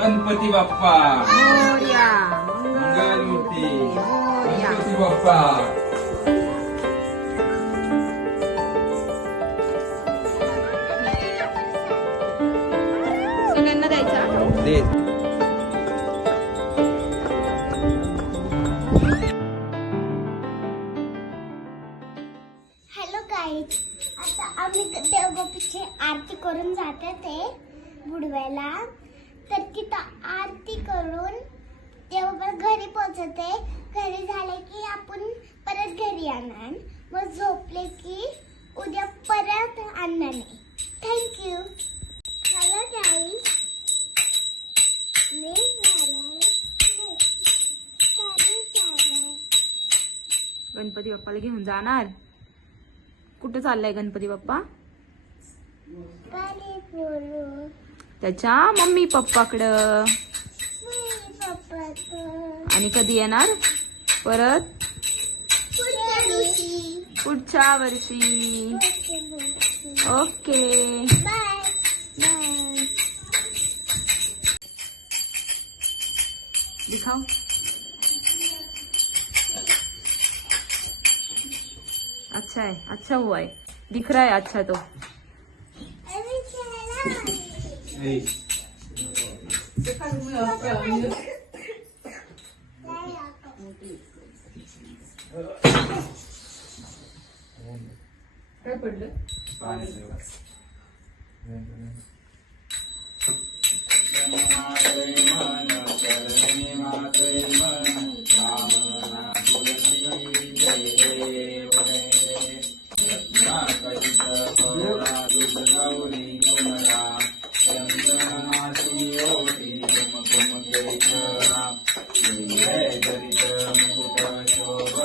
गणपती बाप्पा. मोरया मंगलमूर्ती मोरया. गणपती बाप्पा. सगळ्यांना द्यायचा? गाईज आता आम्ही देवबापीची आरती करून जाते ते बुडव्याला. तर तिथं आरती करून देवबापा घरी पोचते घरी झाले की आपण परत घरी आणणार मग झोपले की उद्या परत आणणार नाही. थँक्यू हॅलो गाईज मी गणपती बाप्पाला घेऊन जाणार? कुठं चाललाय गणपती बाप्पा? त्याच्या मम्मी पप्पाकडं. आणि कधी येणार? परत? पुढच्या वर्षी. ओके. दिखाओ अच्छा है अच्छा हुआ है दिख रहा है अच्छा तो. काय आपण?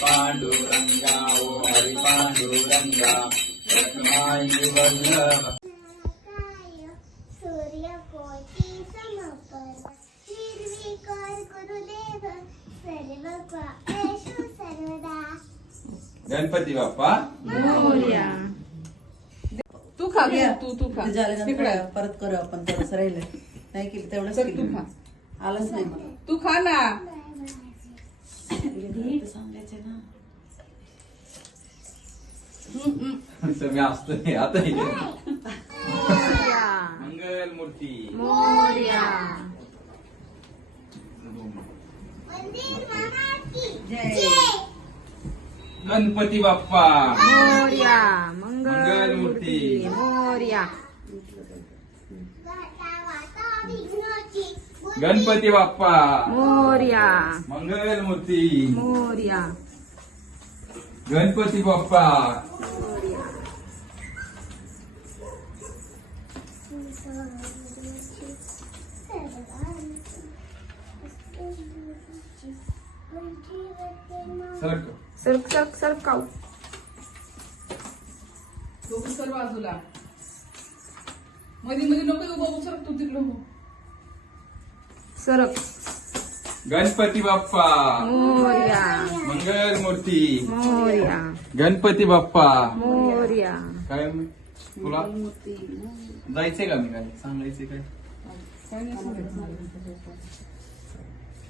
पांडुरंगा ओ हरी पांडुरंगा रत्नाई वल्लभ गणपती बाप्पा. मोरया. तू खा तू तू खा. ते झाल्यानंतर तिकडे परत करू आपण थोडंसं राहिलं नाही केलं तेवढंच चल तू केलं. खा. आलंच नाही मला. तू खा ना. ते सांगायचं ना. मी असतो आता हे घे. मोरया. मंगल मूर्ती मोरया. गणपती बाप्पा मोरया मंगल मंगलमूर्ती. मूर्ती मोरया गणपती बाप्पा मोरया मंगल मूर्ती मोरया गणपती बाप्पा सरक सरक सरक सरक काऊ तू सर बाजूला मध्ये मध्ये नको तू बाबू सर तू तिकडं हो. सरक. गणपती बाप्पा. मोरया. मंगल मूर्ती. मोरया. गणपती बाप्पा. मोरया. काय? तुला? जायचंय का मी काय सांगायचे काय? काय नाही सांगायचं.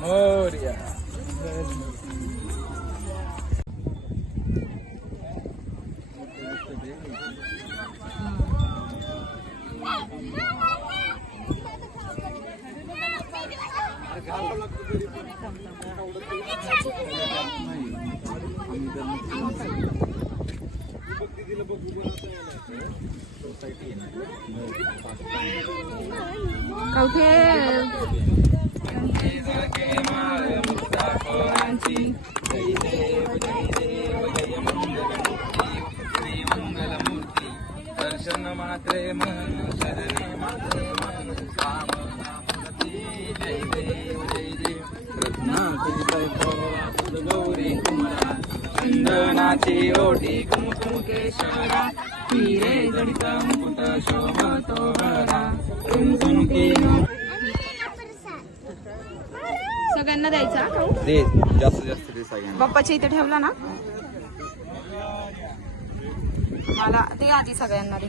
मोरया कवठे मात्रे मन शरणे मात्रे मन कामनापती जय देव जय देव रत्नाची कैफल गौरी कुमरा चंदनाची ओटी कुमकुम केशरा हिरे जडित मुकुट शोभतो हरा कुंकुमकी सगळ्यांना द्यायचा? दे जास्त जास्त दे सगळ्यांना. बाप्पाच्या इथे ठेवला ना? मला ते आधी सगळ्यांना दे.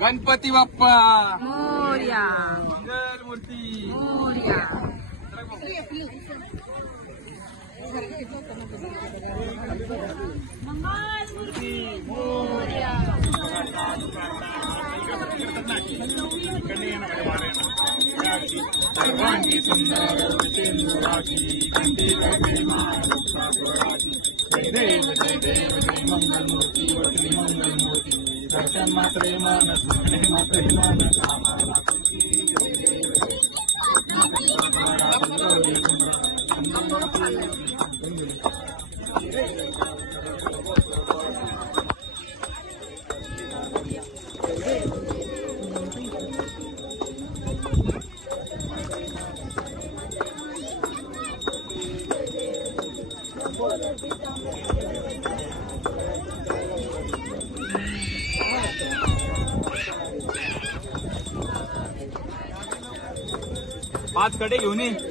गणपती बाप्पा मोर्या मंगल मूर्ती मोर्या सर्वांगी सुंदर सिंधुराची कंठी वैभवी मानसापुराची. जय देव जय देव जय मंगल मूर्ती वक्री मंगल मूर्ती दर्शन मात्रे मन स्मरणे मात्रे मन पाच कडे घेऊन ये.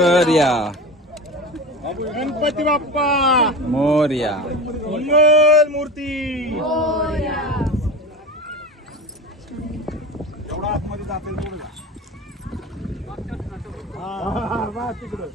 खडी लवकर या गणपती बाप्पा. मोर्या. मंगल मूर्ती. एवढा आतमध्ये तिकडं